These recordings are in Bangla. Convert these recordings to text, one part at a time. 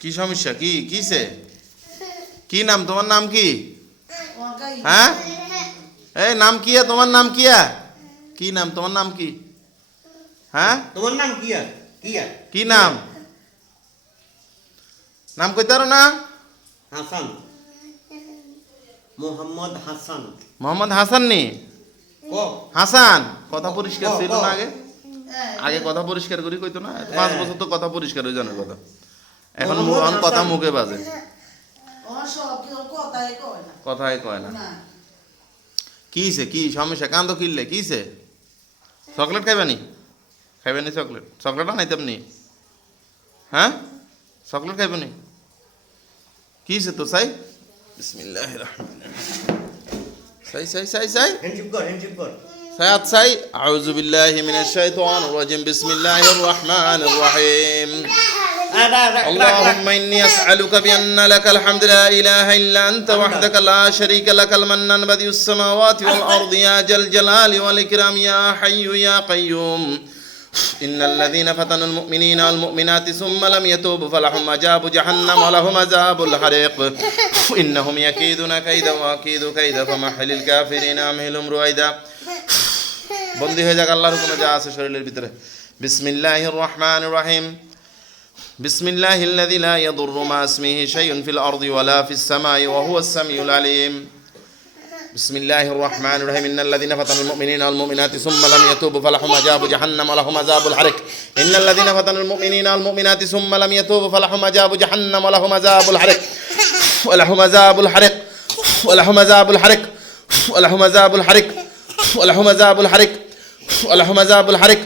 কি সমস্যা? কি কিসে? কি নাম? তোমার নাম কি? হ্যাঁ, এই নাম কি? তোমার নাম কি? কি নাম? তোমার নাম কি? হ্যাঁ, তোমার নাম কি? কি নাম? নাম কইতে পারো না? হাসান, মোহাম্মদ হাসান। মোহাম্মদ হাসান নি? হাসান কথা পরিষ্কার ছিল না আগে? আগে কথা পরিষ্কার করি কইতো না? 5 বছর তো কথা পরিষ্কার হয়ে জানার কথা। এখন কথা মুখে বাজে, কথাই কয় না। কিছে? কি সমস্যা? কান্দ কিনলে কিছে? চকলেট খাইবানি? খাইবানি চকলেট? চকলেট আনাইতাম নি? হ্যাঁ, চকলেট খাইবানি? কিছে তো সাই? বিসমিল্লাহির রহমানির রহিম। সাই সাই সাই সাই হ্যান্ডশিপ কর, হ্যান্ডশিপ কর। সায়াত সাই। আউযু বিল্লাহি মিনাশ শাইতানির রাজিম। বিসমিল্লাহির রহমানির রহিম। اللهم إني أسألك بأن لك الحمد لا إله إلا أنت وحدك لا شريك لك المنان بديع السماوات والأرض يا ذا الجلال والإكرام يا حي يا قيوم إن الذين فتنوا المؤمنين والمؤمنات ثم لم يتوبوا فلهم عذاب جهنم ولهم عذاب الحريق إنهم يكيدون كيدا وأكيد كيدا فمهل الكافرين أمهلهم رويدا। বন্দী হয়ে যাক আল্লাহর হুকুমে যা আছে শরীরের ভিতরে। বিসমিল্লাহির রহমানির রহিম। بسم الله الذي لا يضر مع اسمه شيء في الأرض ولا في السماء وهو السميع العليم. بسم الله الرحمن الرحيم. إن الذين فتنوا المؤمنين والمؤمنات ثم لم يتوبوا فلهم عذاب جهنم ولهم عذاب الحريق إن الذين فتنوا المؤمنين والمؤمنات ثم لم يتوبوا فلهم عذاب جهنم ولهم عذاب الحريق ولهم عذاب الحريق ولهم عذاب الحريق ولهم عذاب الحريق ولهم عذاب الحريق ولهم عذاب الحريق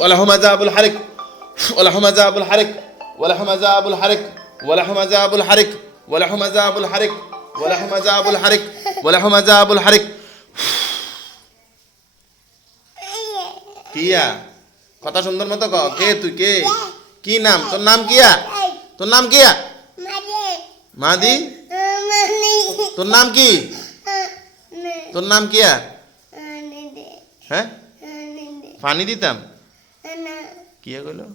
ولهم عذاب الحريق ولهم عذاب الحريق ولهم عذاب الحريق ولهم عذاب الحريق ولهم عذاب الحريق ولهم عذاب الحريق ولهم عذاب الحريق। কিয়া কথা সুন্দর মতো ক। কে তুই? কে? কি নাম তোর? নাম কিয়া? তোর নাম কিয়া? মাদি। তোর নাম কি? তোর নাম কিয়া? হ্যাঁ, পানি দিতাম। কিয়া কইলো?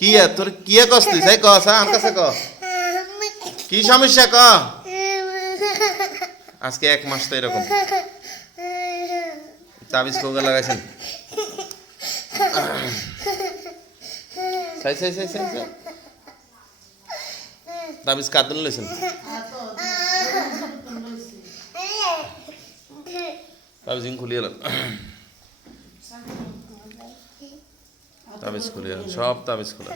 কিয়া তোর কিয়া কষ্ট তুই? ক আমার কাছে ক। কি সমস্যা ক? আজকে 1 মাস তো এরকম তাবিজ কোগা লাগাইছেন। সাই সাই সাই সাই তাবিজ কাতুন লইছেন। তাবিজ খুলে এলাম, তাবিজ খুলে এলাম, সব তাবিজ খোলা।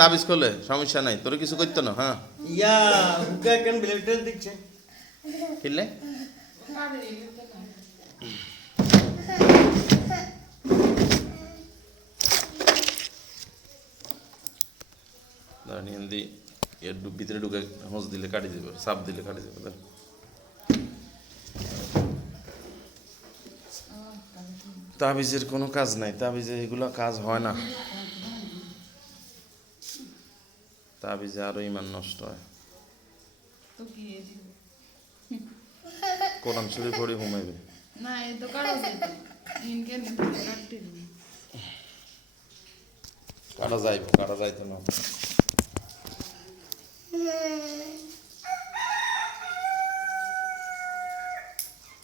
তাবিজ খুলে সমস্যা নাই, তোর কিছু করতো না। হ্যাঁ, ইয়া হুকা কেন ব্লেডার দিচ্ছে কিনলে হিন্দি এর ভিতরে ঢুকে হোঁচ দিলে কাটি যাবে, সাপ দিলে কাটি যাবে। তাবিজের কোনো কাজ নাই, তাবিজে এগুলো কাজ হয় না। তাবিজে আরো ইমান নষ্ট হয়। কোরআন শরীফ পড়ে ঘুমাইবে না, এই তো কাটা যাইতো ইনকে কাটতে কাটা যাইতো না।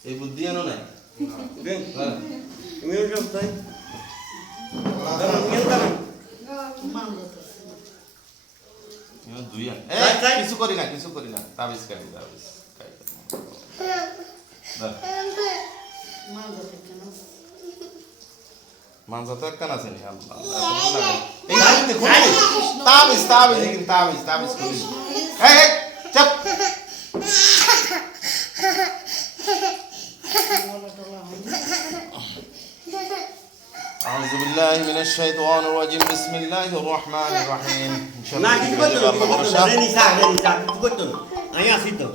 এই বুদ্ধি আনো নাই। তুমি সব তাই কিছু করি না তাবিজ কাটি তাবিজ মানজা তো একখান আছে নি। তাবিজ করি। চপ أعوذ بالله من الشيطان الرجيم. بسم الله الرحمن الرحيم. إن شاء الله না কিছু করতো না, কিছু করতো না, রেনি সা কিছু করতো না। আমি আসি তো।